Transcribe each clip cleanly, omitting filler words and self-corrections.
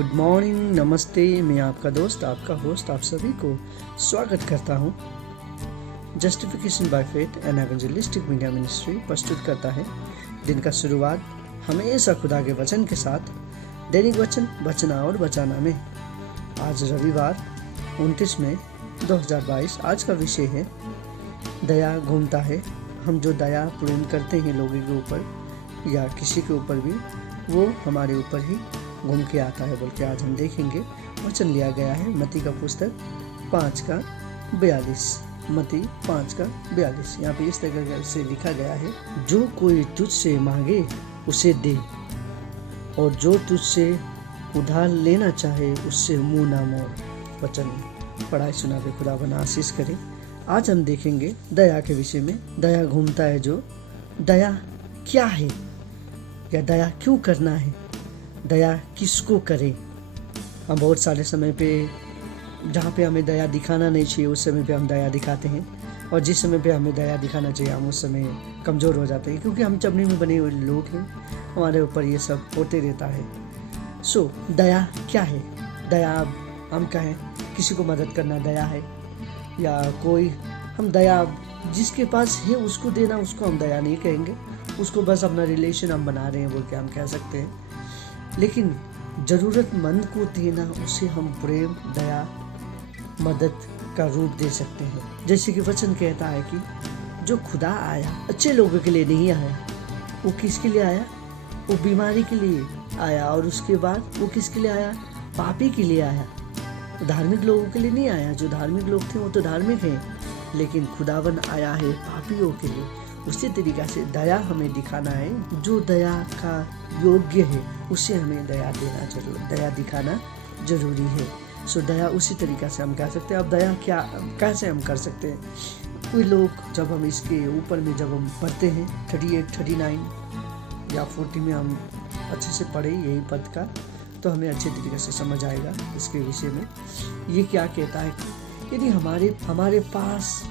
Good morning, नमस्ते। मैं आपका दोस्त, आपका होस्ट, आप सभी को स्वागत करता हूँ। Justification by faith and evangelistic media ministry प्रस्तुत करता है दिन का शुरुआत हमेशा खुदा के वचन के साथ। दैनिक वचन बचना और बचाना में आज रविवार 29 मई 2022। आज का विषय है दया घूमता है। हम जो दया प्रेम करते हैं लोगों के ऊपर या किसी के ऊपर भी, वो हमारे ऊपर ही घूम के आता है। बल्कि आज हम देखेंगे वचन लिया गया है मत्ती का पुस्तक 5:42। मत्ती 5:42। यहाँ पे इस तरह से लिखा गया है, जो कोई तुझसे मांगे उसे दे, और जो तुझसे उधार लेना चाहे उससे मुंह ना मोड़। वचन पढ़ाई सुना के खुदा बना आशीष करे। आज हम देखेंगे दया के विषय में। दया घूमता है जो। दया क्या है या दया क्यों करना है, दया किसको करे। हम बहुत सारे समय पे जहाँ पे हमें दया दिखाना नहीं चाहिए उस समय पे हम दया दिखाते हैं, और जिस समय पे हमें दया दिखाना चाहिए हम उस समय कमज़ोर हो जाते हैं, क्योंकि हम चमड़ी में बने हुए लोग हैं। हमारे ऊपर ये सब होते रहता है। दया क्या है। दया हम कहें किसी को मदद करना दया है, या कोई हम दया जिसके पास है उसको देना, उसको हम दया नहीं कहेंगे। उसको बस अपना रिलेशन हम बना रहे हैं बोल के हम कह सकते हैं। लेकिन ज़रूरतमंद को देना, उसे हम प्रेम, दया, मदद का रूप दे सकते हैं। जैसे कि वचन कहता है कि जो खुदा आया अच्छे लोगों के लिए नहीं आया। वो किसके लिए आया? वो बीमारी के लिए आया। और उसके बाद वो किसके लिए आया? पापी के लिए आया। धार्मिक लोगों के लिए नहीं आया। जो धार्मिक लोग थे वो तो धार्मिक हैं, लेकिन खुदावन आया है पापियों के लिए। उसी तरीक़ा से दया हमें दिखाना है। जो दया का योग्य है उसे हमें दया देना जरूर, दया दिखाना जरूरी है। दया उसी तरीक़ा से हम कह सकते हैं। अब दया क्या, कैसे हम कर सकते हैं? कोई लोग जब हम इसके ऊपर में जब हम पढ़ते हैं 38, 39 या 40 में हम अच्छे से पढ़े यही पद का, तो हमें अच्छे तरीके से समझ आएगा इसके विषय में। ये क्या कहता है, यदि हमारे पास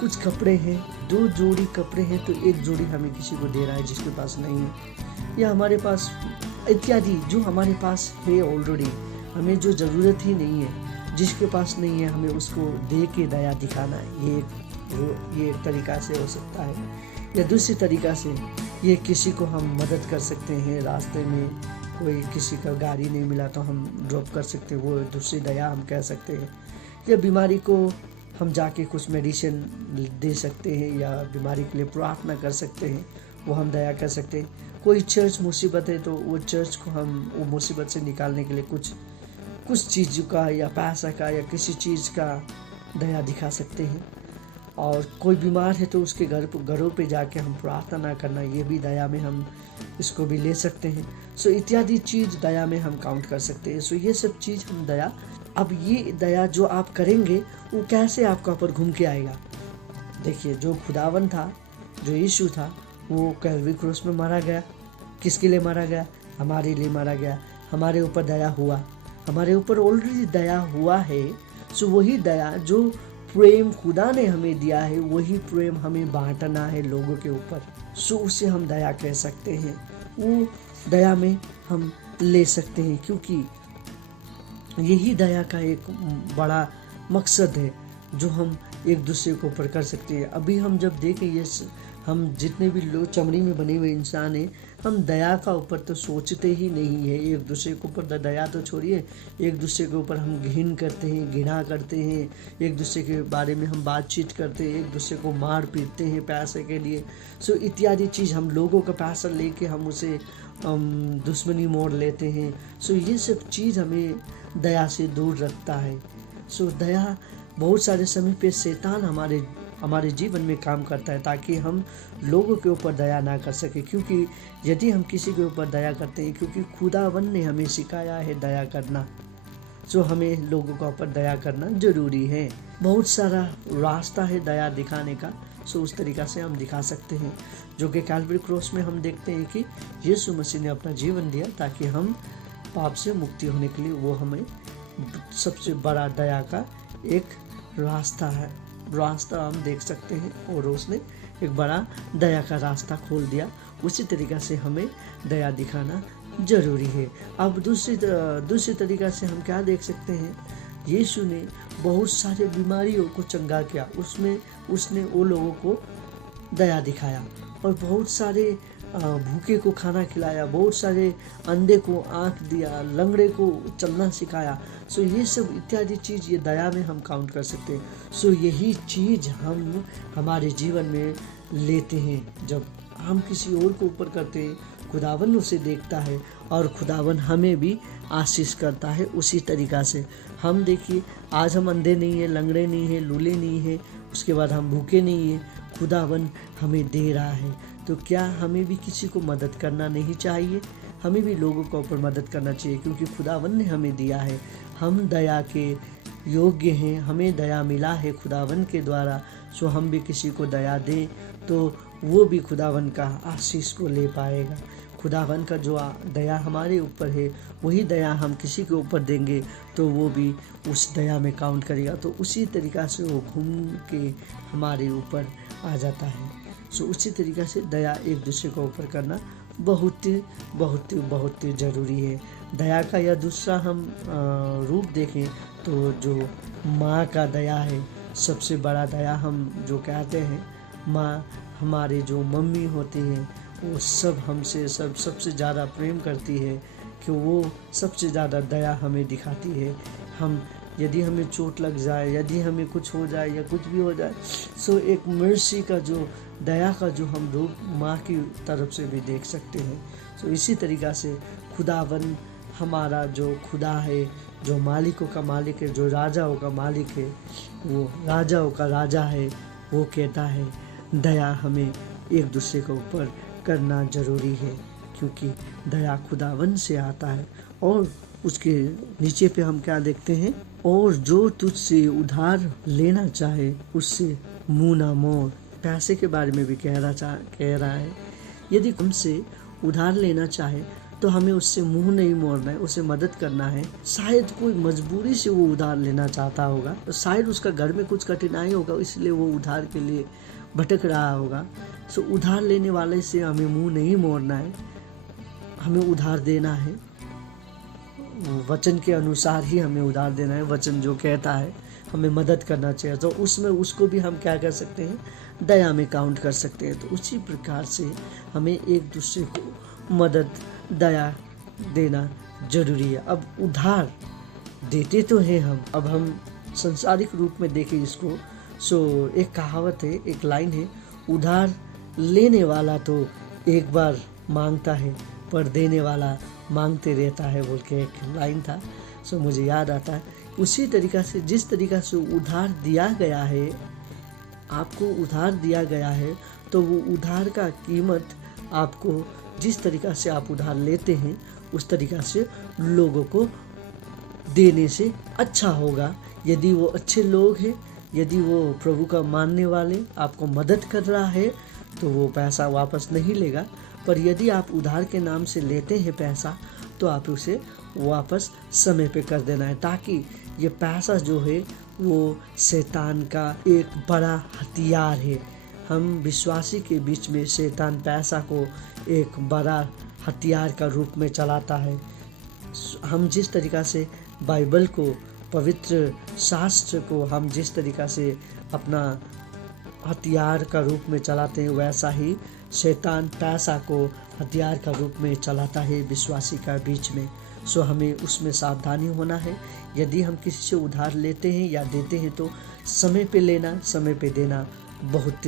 कुछ कपड़े हैं, 2 जोड़ी कपड़े हैं, तो 1 जोड़ी हमें किसी को दे रहा है जिसके पास नहीं है, या हमारे पास इत्यादि जो हमारे पास है ऑलरेडी, हमें जो ज़रूरत ही नहीं है, जिसके पास नहीं है, हमें उसको दे के दया दिखाना है। ये एक तरीक़ा से हो सकता है। या दूसरी तरीक़ा से ये किसी को हम मदद कर सकते हैं। रास्ते में कोई किसी का गाड़ी नहीं मिला तो हम ड्रॉप कर सकते हैं, वो दूसरी दया हम कह सकते हैं। या बीमारी को हम जाके कुछ मेडिसिन दे सकते हैं, या बीमारी के लिए प्रार्थना कर सकते हैं, वो हम दया कर सकते हैं। कोई चर्च मुसीबत है तो वो चर्च को हम वो मुसीबत से निकालने के लिए कुछ चीज़ का या पैसा का या किसी चीज़ का दया दिखा सकते हैं। और कोई बीमार है तो उसके घरों पे जाके हम प्रार्थना करना, ये भी दया में हम इसको भी ले सकते हैं। इत्यादि चीज़ दया में हम काउंट कर सकते हैं। ये सब चीज़ हम दया। अब ये दया जो आप करेंगे वो कैसे आपका ऊपर घूम के आएगा। देखिए, जो खुदावन था, जो यीशु था, वो कैलवरी क्रॉस में मारा गया। किसके लिए मारा गया? हमारे लिए मारा गया। हमारे ऊपर दया हुआ, हमारे ऊपर ऑलरेडी दया हुआ है। वही दया जो प्रेम खुदा ने हमें दिया है, वही प्रेम हमें बांटना है लोगों के ऊपर। उसे हम दया कह सकते हैं। वो दया में हम ले सकते हैं, क्योंकि यही दया का एक बड़ा मकसद है जो हम एक दूसरे को ऊपर कर सकते हैं। अभी हम जब देखें, ये हम जितने भी लोग चमड़ी में बने हुए इंसान हैं, हम दया का ऊपर तो सोचते ही नहीं है। एक दूसरे के ऊपर दया तो छोड़िए, एक दूसरे के ऊपर हम घिन करते हैं, घृणा करते हैं, एक दूसरे के बारे में हम बातचीत करते हैं, एक दूसरे को मार पीटते हैं पैसे के लिए। इत्यादि चीज़ हम लोगों का पैसा लेके हम उसे दुश्मनी मोड़ लेते हैं। ये सब चीज़ हमें दया से दूर रखता है। दया बहुत सारे समय पे शैतान हमारे जीवन में काम करता है ताकि हम लोगों के ऊपर दया ना कर सके। क्योंकि यदि हम किसी के ऊपर दया करते हैं, क्योंकि खुदावन ने हमें सिखाया है दया करना, हमें लोगों के ऊपर दया करना जरूरी है। बहुत सारा रास्ता है दया दिखाने का। उस तरीक़ा से हम दिखा सकते हैं, जो कि कैलवरी क्रॉस में हम देखते हैं कि यीशु मसीह ने अपना जीवन दिया ताकि हम पाप से मुक्ति होने के लिए, वो हमें सबसे बड़ा दया का एक रास्ता हम देख सकते हैं, और उसने एक बड़ा दया का रास्ता खोल दिया। उसी तरीक़ा से हमें दया दिखाना जरूरी है। अब दूसरी तरीका से हम क्या देख सकते हैं, यीशु ने बहुत सारे बीमारियों को चंगा किया, उसने वो लोगों को दया दिखाया और बहुत सारे भूखे को खाना खिलाया, बहुत सारे अंधे को आँख दिया, लंगड़े को चलना सिखाया। सो ये सब इत्यादि चीज़ ये दया में हम काउंट कर सकते हैं। सो यही चीज़ हम हमारे जीवन में लेते हैं। जब हम किसी और को ऊपर करते हैं, खुदावन उसे देखता है और खुदावन हमें भी आशीष करता है उसी तरीक़ा से। हम देखिए, आज हम अंधे नहीं हैं, लंगड़े नहीं हैं, लूले नहीं हैं, उसके बाद हम भूखे नहीं हैं, खुदावन हमें दे रहा है। तो क्या हमें भी किसी को मदद करना नहीं चाहिए? हमें भी लोगों को ऊपर मदद करना चाहिए, क्योंकि खुदावन ने हमें दिया है। हम दया के योग्य हैं, हमें दया मिला है खुदावन के द्वारा। सो हम भी किसी को दया दें तो वो भी खुदावन का आशीष को ले पाएगा। खुदावन का जो दया हमारे ऊपर है, वही दया हम किसी के ऊपर देंगे तो वो भी उस दया में काउंट करेगा। तो उसी तरीक़ा से वो घूम के हमारे ऊपर आ जाता है। सो उसी तरीक़ा से दया एक दूसरे को ऊपर करना बहुत बहुत बहुत ज़रूरी है। दया का या दूसरा हम रूप देखें तो जो माँ का दया है, सबसे बड़ा दया हम जो कहते हैं, माँ हमारे जो मम्मी होती हैं वो सब हमसे सबसे ज़्यादा प्रेम करती है, कि वो सबसे ज़्यादा दया हमें दिखाती है। हम यदि हमें चोट लग जाए, यदि हमें कुछ हो जाए या कुछ भी हो जाए, सो एक मर्सी का जो दया का जो हम रूप माँ की तरफ से भी देख सकते हैं। सो इसी तरीक़ा से खुदावन हमारा जो खुदा है, जो मालिकों का मालिक है, जो राजाओं का मालिक है, वो राजाओं का राजा है, वो कहता है दया हमें एक दूसरे के ऊपर करना ज़रूरी है, क्योंकि दया खुदावन से आता है। और उसके नीचे पे हम क्या देखते हैं, और जो तुझसे उधार लेना चाहे उससे मुँह ना मोड़। पैसे के बारे में भी कह रहा है, यदि हमसे उधार लेना चाहे तो हमें उससे मुंह नहीं मोड़ना है, उसे मदद करना है। शायद कोई मजबूरी से वो उधार लेना चाहता होगा, शायद उसका घर में कुछ कठिनाई होगा, इसलिए वो उधार के लिए भटक रहा होगा। सो उधार लेने वाले से हमें मुंह नहीं मोड़ना है, हमें उधार देना है, वचन के अनुसार ही हमें उधार देना है। वचन जो कहता है हमें मदद करना चाहिए, तो उसमें उसको भी हम क्या कर सकते हैं, दया में काउंट कर सकते हैं। तो उसी प्रकार से हमें एक दूसरे को मदद, दया देना जरूरी है। अब उधार देते तो हैं हम, अब हम संसारिक रूप में देखें इसको। सो एक कहावत है, एक लाइन है, उधार लेने वाला तो एक बार मांगता है पर देने वाला मांगते रहता है, बोल के एक लाइन था। सो मुझे याद आता है उसी तरीक़ा से, जिस तरीक़ा से उधार दिया गया है, आपको उधार दिया गया है, तो वो उधार का कीमत आपको जिस तरीक़ा से आप उधार लेते हैं उस तरीक़ा से लोगों को देने से अच्छा होगा। यदि वो अच्छे लोग हैं, यदि वो प्रभु का मानने वाले आपको मदद कर रहा है, तो वो पैसा वापस नहीं लेगा। पर यदि आप उधार के नाम से लेते हैं पैसा, तो आप उसे वापस समय पे कर देना है, ताकि ये पैसा जो है वो शैतान का एक बड़ा हथियार है। हम विश्वासी के बीच में शैतान पैसा को एक बड़ा हथियार का रूप में चलाता है। हम जिस तरीक़ा से बाइबल को, पवित्र शास्त्र को हम जिस तरीक़ा से अपना हथियार का रूप में चलाते हैं, वैसा ही शैतान पैसा को हथियार का रूप में चलाता है विश्वासी का बीच में। सो हमें उसमें सावधानी होना है। यदि हम किसी से उधार लेते हैं या देते हैं तो समय पे लेना, समय पे देना बहुत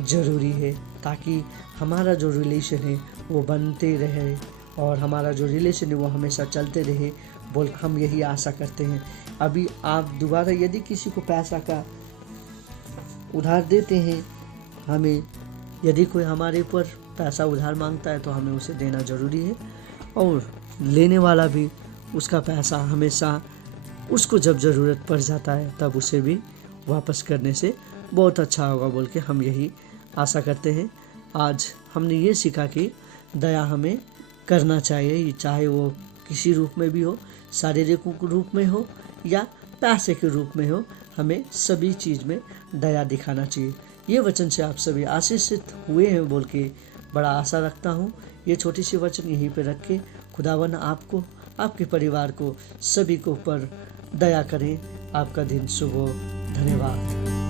ज़रूरी है, ताकि हमारा जो रिलेशन है वो बनते रहे और हमारा जो रिलेशन है वो हमेशा चलते रहे, बोल हम यही आशा करते हैं। अभी आप दोबारा यदि किसी को पैसा का उधार देते हैं, हमें यदि कोई हमारे ऊपर पैसा उधार मांगता है तो हमें उसे देना ज़रूरी है, और लेने वाला भी उसका पैसा हमेशा उसको जब ज़रूरत पड़ जाता है तब उसे भी वापस करने से बहुत अच्छा होगा, बोल के हम यही आशा करते हैं। आज हमने ये सीखा कि दया हमें करना चाहिए, चाहे वो किसी रूप में भी हो, शारीरिक रूप में हो या पैसे के रूप में हो, हमें सभी चीज़ में दया दिखाना चाहिए। ये वचन से आप सभी आशीषित हुए हैं बोल के बड़ा आशा रखता हूँ। ये छोटी सी वचन यहीं पे रख के खुदावन आपको, आपके परिवार को, सभी को पर दया करें। आपका दिन शुभ हो। धन्यवाद।